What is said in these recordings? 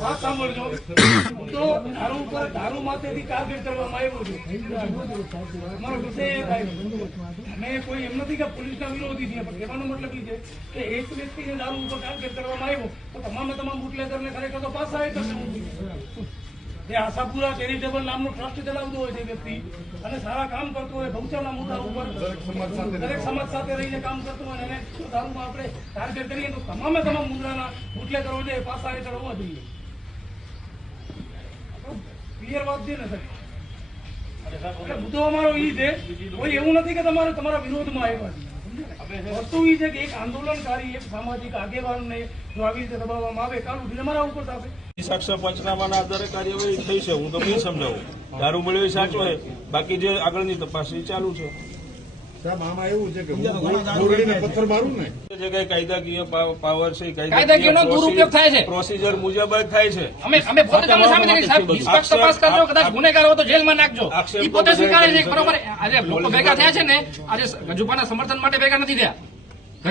વાત સાંભળજો. હું તો દારૂ ઉપર દારૂ માથેથી ટાર્ગેટ કરવામાં આવ્યો છું. અમારો વિષય એ થાય અમે કોઈ એમ નથી કે પોલીસના વિરોધી છીએ, પણ કહેવાનો મતલબ એ છે કે એક વ્યક્તિને દારૂ ઉપર ટાર્ગેટ કરવામાં આવ્યો તો તમામ બુટલેગરને ખરેખર તો પાછા એ કરશે. જે આશાપુરા ચેરિટેબલ નામનું ટ્રસ્ટ ચલાવતો હોય છે વ્યક્તિ અને સારા કામ કરતો હોય ગૌશાળાના મુદ્દા ઉપર દરેક સમાજ સાથે રહીને કામ કરતો હોય અને દારૂમાં આપણે ટાર્ગેટ કરીએ તો તમામ મુદ્દાના બુટલેગરો છે પાછા હેઠળ હોવા જોઈએ. ક્લિયર વાત છે ને સાહેબ? એટલે મુદ્દો અમારો એ છે, કોઈ એવું નથી કે તમારા વિરોધમાં આવ્યા છે. વસ્તુ એ છે કે એક આંદોલનકારી એક સામાજિક આગેવાનને જો આવી રીતે દબાવવામાં આવે કાલ ઉઠીને અમારા ઉપર થશે. સાક્ષર પંચનામાના આધારે કાર્યવાહી થઈ છે. હું તો બી સમજાવું દારૂ મળ્યો સાચો છે, બાકી જે આગળની તપાસ ચાલુ છે. સાહેબ આમાં એવું છે કે દોરડીને પથ્થર મારું ને જે કઈ કાયદાકીય પાવર છે કાયદાકીયનો દુરુપયોગ થાય છે, પ્રોસિજર મુજબ જ થાય છે. અમે પોતે તમને સામે કહીએ સાહેબ નિષ્પક્ષ તપાસ કરજો, કદાચ ગુનેગાર હો તો જેલમાં નાખજો. એ પોતે સ્વીકારે છે બરોબર. આજે લોકો ભેગા થયા છે ને, આજે ગજુભાઈના સમર્થન માટે ભેગા નથી થયા.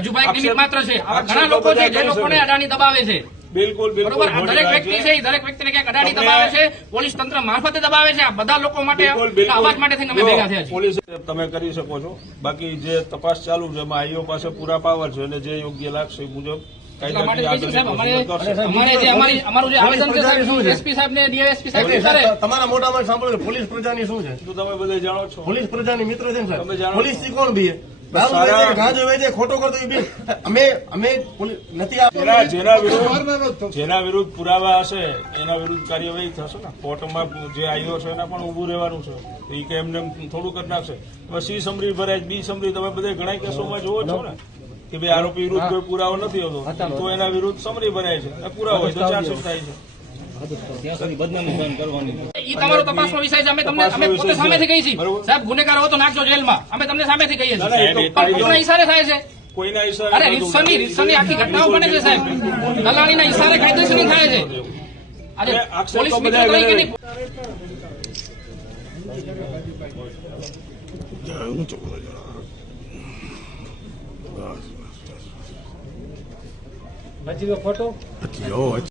ગજુભાઈ નિમિત્ત માત્ર છે. આવા ઘણા લોકો છે જે લોકોને અડાણી દબાવે છે. બિલકુલ બરોબર. દરેક વ્યક્તિ છે દરેક વ્યક્તિને ક્યાંક અડાણી દબાવે છે, પોલીસ તંત્ર મારફતે દબાવે છે. આ બધા લોકો માટે અવાજ માટે થઈને અમે ભેગા થયા છીએ. પોલીસ તમે કરી શકો છો, બાકી જે તપાસ ચાલુ છે એમાં આઈઓ પાસે પૂરા પાવર છે અને જે યોગ્ય લાગશે એ મુજબ તમારા મોઢામાં સાંભળો પોલીસ પ્રજાની શું છે? તમે બધા જાણો છો. પોલીસ પ્રજાની મિત્ર છે ને તમે સાહેબ. જાણો પોલીસ થી કોણ બીએ? ગાંજો વેચે ખોટો કરતો અમે નથી જેના વિરુદ્ધ પુરાવા હશે એના વિરુદ્ધ કાર્યવાહી થશે ને. કોર્ટમાં જે આઈઓ છે એના પણ ઉભું રહેવાનું છે. એ કે એમને થોડું કરી નાખશે. સી સમરી ભરાય, બી સમરી તમે બધા ઘણા કેસોમાં જોવો છો ને કે ભાઈ આરોપી વિરુદ્ધ કોઈ પુરાવો નથી હોતો તો એના વિરુદ્ધ સમરી ભરાય છે, પુરાવો હોય તો ચાર્જશીટ થાય છે. એ તમારો તપાસનો વિષય છે. અમે પોતે સામેથી કહીએ છીએ સાહેબ ગુનેગાર હો તો નાખજો જેલમાં. અમે તમને સામેથી કહીએ છીએ, પણ કોઈના ઈશારે થાય છે. કોઈના અરે ઈશારે રીતસરની આખી ઘટનાઓ બને છે સાહેબ. દલાલીના ઈશારે કાયદેસરની થાય છે. આજે પોલીસ મિત્રો તરીકે નહીં. ફોટો